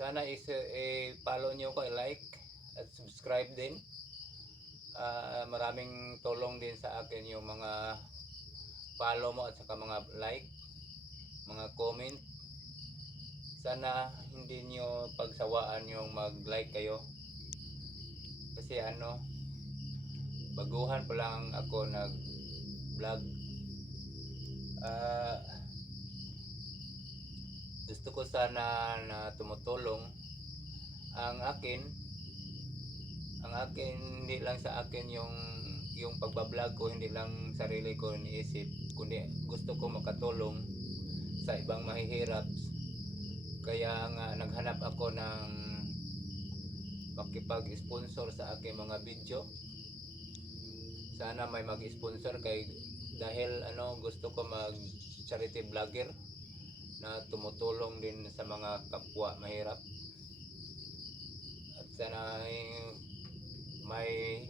Sana i-follow nyo ko, i-like at subscribe din. Maraming tulong din sa akin yung mga follow mo at saka mga like, mga comment. Sana hindi nyo pagsawaan yung mag-like kayo. Kasi baguhan pa lang ako nag-vlog. Gusto ko sana na tumutulong ang akin hindi lang sa akin yung pagbablog ko, hindi lang sarili ko iniisip, kundi gusto ko makatulong sa ibang mahihirap. Kaya nga naghanap ako ng makipag-sponsor sa aking mga video. Sana may mag-sponsor dahil gusto ko mag charity vlogger na tumutulong din sa mga kapwa mahirap. At sana may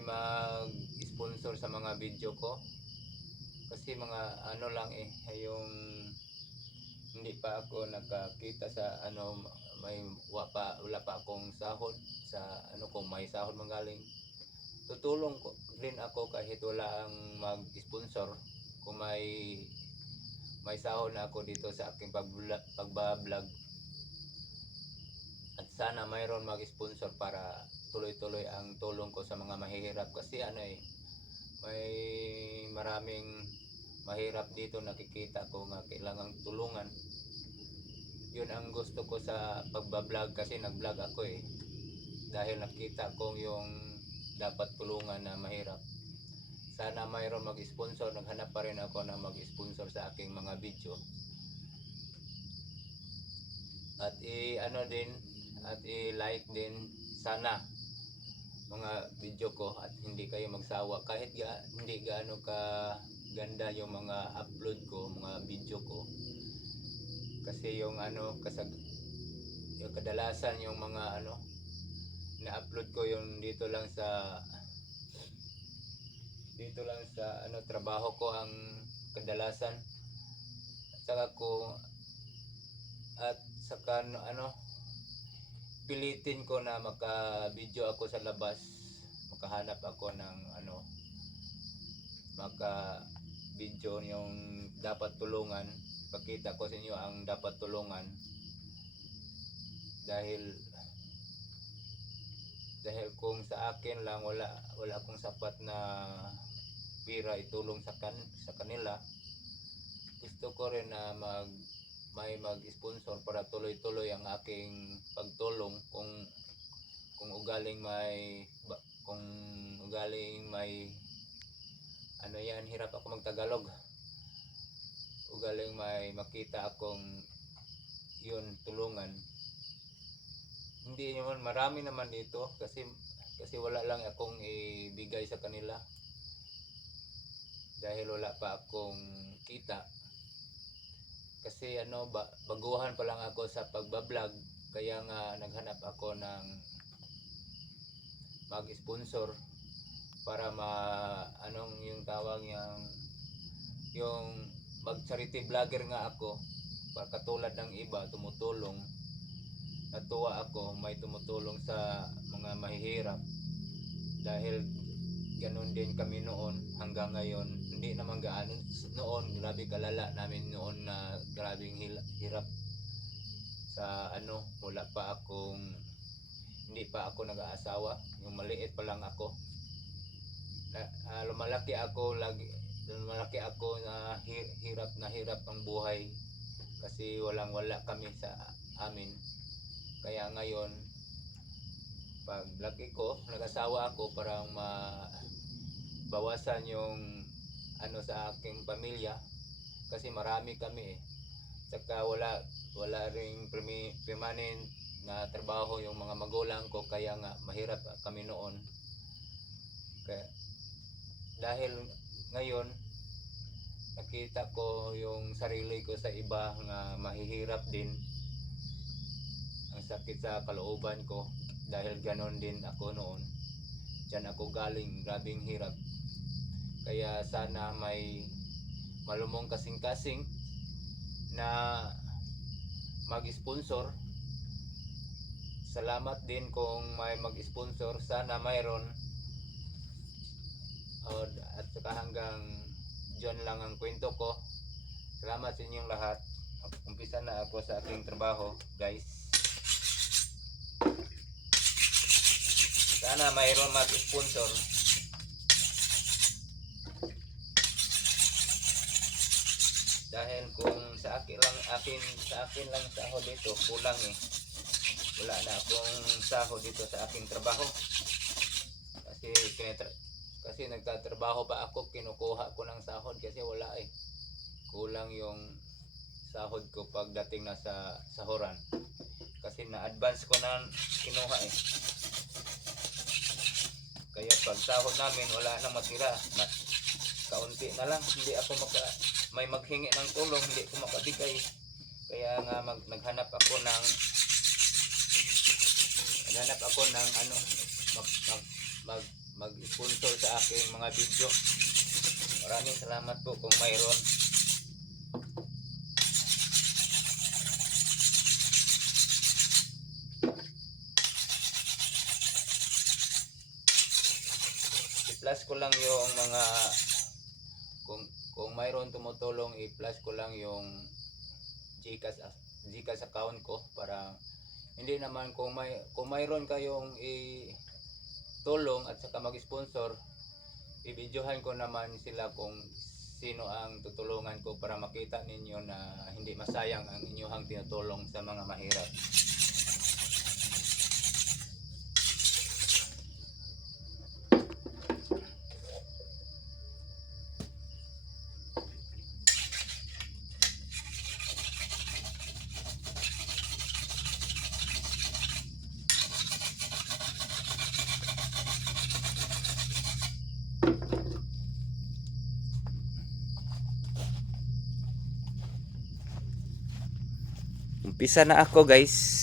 mag-sponsor sa mga video ko, kasi mga lang yung hindi pa ako nakakita sa wala pa akong sahod sa kung may sahod manggaling, tutulong ko rin ako kahit wala ang mag-sponsor. Kung may sahod na ako dito sa aking pagbablog, at sana mayroon mag-sponsor para tuloy-tuloy ang tulong ko sa mga mahihirap. Kasi may maraming mahirap dito, nakikita ko nga kailangang tulungan. Yun ang gusto ko sa pagbablog, kasi nag-vlog ako dahil nakita ko yung dapat tulungan na mahirap. Sana mayroon mag-sponsor. Naghanap pa rin ako na mag-sponsor sa aking mga video. At i-like din sana mga video ko, at hindi kayo magsawa kahit hindi gaano ka ganda yung mga upload ko, mga video ko. Kasi yung yung kadalasan yung mga na-upload ko yung dito lang sa trabaho ko ang kadalasan. At saka pilitin ko na maka-video ako sa labas, makahanap ako ng maka-video yung dapat tulungan, pakita ko sa inyo ang dapat tulungan. Dahil kung sa akin lang wala akong sapat na pira itulong sa kanila, gusto ko rin na may mag-sponsor para tuloy-tuloy ang aking pagtulong. Kung ugaling may hirap ako magtagalog, ugaling may makita akong yun tulungan. Hindi naman marami naman dito, kasi wala lang akong ibigay sa kanila dahil wala pa akong kita. Kasi baguhan pa lang ako sa pagbablog, kaya nga naghanap ako ng mag-sponsor para yung tawag yung mag-charity vlogger nga ako, para katulad ng iba tumutulong. Natuwa ako may tumutulong sa mga mahihirap, dahil ganun din kami noon hanggang ngayon. Hindi naman gaano noon, grabe kalala namin noon na grabing hirap sa hindi pa ako nag-aasawa, yung maliit pa lang ako. Lumalaki ako na hirap ang buhay, kasi wala kami sa amin. Kaya ngayon pag laki ko, nag-asawa ako para mabawasan yung sa aking pamilya, kasi marami kami saka wala ring permanent na trabaho yung mga magulang ko, kaya nga mahirap kami noon. Dahil ngayon nakita ko yung sarili ko sa iba nga mahihirap din, ang sakit sa kalooban ko, dahil ganon din ako noon. Diyan ako galing, grabing hirap. Kaya sana may malumong kasing-kasing na mag-sponsor. Salamat din kung may mag-sponsor. Sana mayroon. At saka hanggang dyan lang ang kwento ko. Salamat sa inyong lahat. Umpisa na ako sa aking trabaho, guys. Sana mayroon mag-sponsor. Dahil kung sa akin lang sahod dito, kulang eh. Wala na akong sahod dito sa aking trabaho. Kasi nagtatrabaho pa ako, kinukuha ko ng sahod kasi wala eh. Kulang yung sahod ko pagdating na sa sahuran. Kasi na-advance ko na kinuha eh. Kaya pag sahod namin wala nang matira. Kaunti na lang, hindi ako may maghingi ng tulong, hindi ko makabigay. Kaya nga naghanap ako ng mag-sponsor sa aking mga video. Maraming salamat po kung mayroon. I-plus ko lang yung mga kung mayroon tumutulong, i-plus ko lang yung GCash account ko para hindi naman kung mayroon kayong tulong at saka mag-sponsor, i-videohan ko naman sila kung sino ang tutulungan ko para makita ninyo na hindi masayang ang inyong tinutulong sa mga mahirap. Umpisa na ako, guys.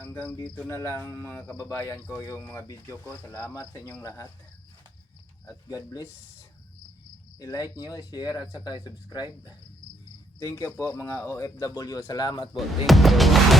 hanggang dito na lang mga kababayan ko yung mga video ko. Salamat sa inyong lahat. At God bless. I-like nyo, share at saka subscribe. Thank you po mga OFW. Salamat po. Thank you.